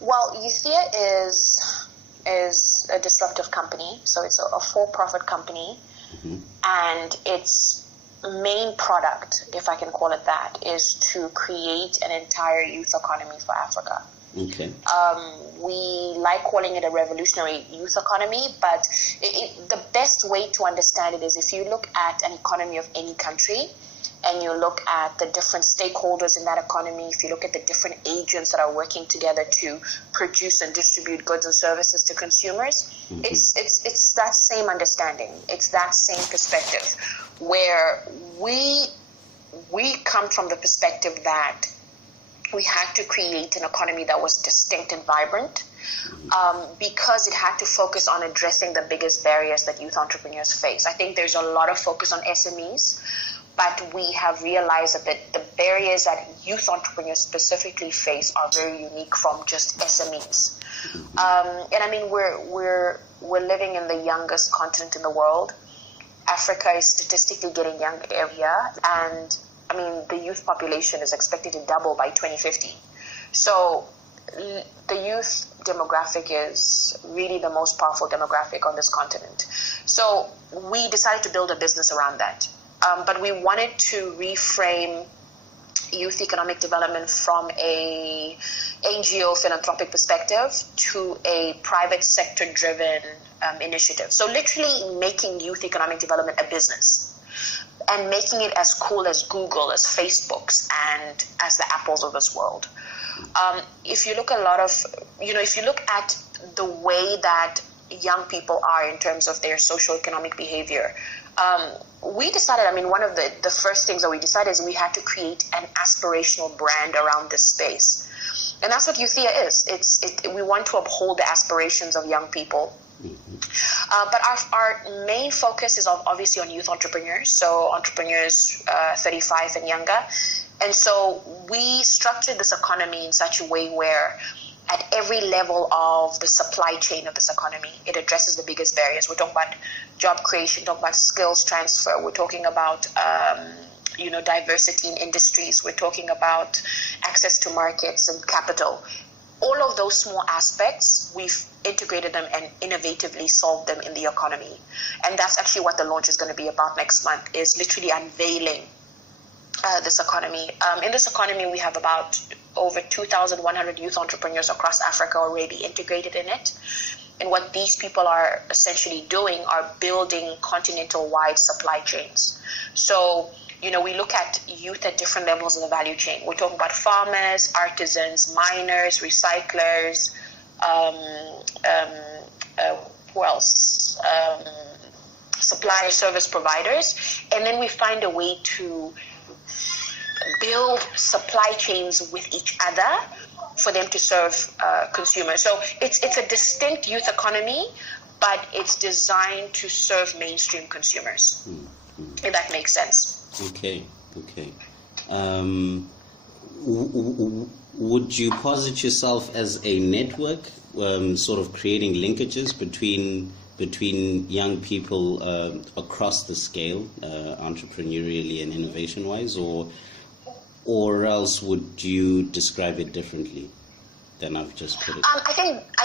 Well, Youthia is a disruptive company, so it's a for-profit company, and its main product, if I can call it that, is to create an entire youth economy for Africa. Okay. We like calling it a revolutionary youth economy, but the best way to understand it is if you look at an economy of any country and you look at the different stakeholders in that economy, if you look at the different agents that are working together to produce and distribute goods and services to consumers, it's that same understanding. It's that same perspective where we come from the perspective that we had to create an economy that was distinct and vibrant because it had to focus on addressing the biggest barriers that youth entrepreneurs face. I think there's a lot of focus on SMEs, but we have realized that the barriers that youth entrepreneurs specifically face are very unique from just SMEs. And I mean, we're living in the youngest continent in the world. Africa is statistically getting younger every year, and I mean, the youth population is expected to double by 2050. So the youth demographic is really the most powerful demographic on this continent. So we decided to build a business around that. But we wanted to reframe youth economic development from a NGO philanthropic perspective to a private sector driven initiative. So literally making youth economic development a business and making it as cool as Google, as Facebook's, and as the Apples of this world. If you look if you look at the way that young people are in terms of their socio-economic behavior, we decided, I mean, one of the first things that we decided is we had to create an aspirational brand around this space. And that's what Youthia is. We want to uphold the aspirations of young people. But our main focus is obviously on youth entrepreneurs, so entrepreneurs 35 and younger. And so we structured this economy in such a way where at every level of the supply chain of this economy, it addresses the biggest barriers. We're talking about job creation, talking about skills transfer. We're talking about diversity in industries. We're talking about access to markets and capital. All of those small aspects, we've integrated them and innovatively solved them in the economy. And that's actually what the launch is going to be about next month, is literally unveiling this economy. In this economy, we have about over 2,100 youth entrepreneurs across Africa already integrated in it. And what these people are essentially doing are building continental-wide supply chains. So, we look at youth at different levels of the value chain. We're talking about farmers, artisans, miners, recyclers, who else? Supplier service providers. And then we find a way to build supply chains with each other for them to serve consumers. So it's a distinct youth economy, but it's designed to serve mainstream consumers, if that makes sense. Okay. Would you posit yourself as a network, sort of creating linkages between young people across the scale, entrepreneurially and innovation-wise, or else would you describe it differently than I've just put it? I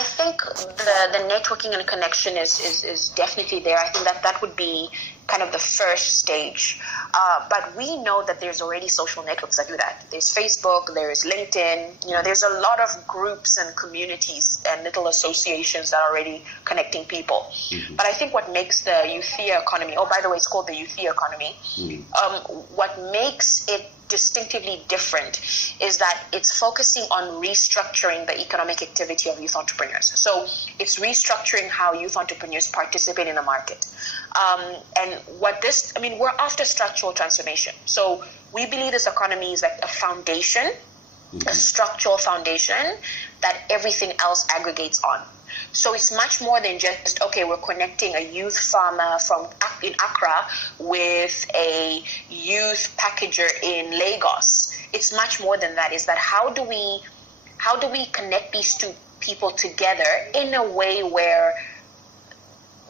think the networking and connection is definitely there. I think that would be kind of the first stage. But we know that there's already social networks that do that. There's Facebook, there is LinkedIn. There's a lot of groups and communities and little associations that are already connecting people. But I think what makes the Youthia economy, by the way, it's called the Youthia economy, what makes it distinctively different is that it's focusing on restructuring the economic activity of youth entrepreneurs. So it's restructuring how youth entrepreneurs participate in the market. And we're after structural transformation. So we believe this economy is like a foundation, a structural foundation that everything else aggregates on. So it's much more than just, we're connecting a youth farmer in Accra with a youth packager in Lagos. It's much more than that. Is that how do we connect these two people together in a way where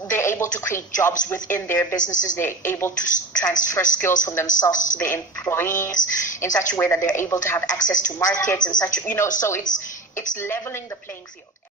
they're able to create jobs within their businesses. They're able to transfer skills from themselves to their employees in such a way that they're able to have access to markets and such, so it's leveling the playing field.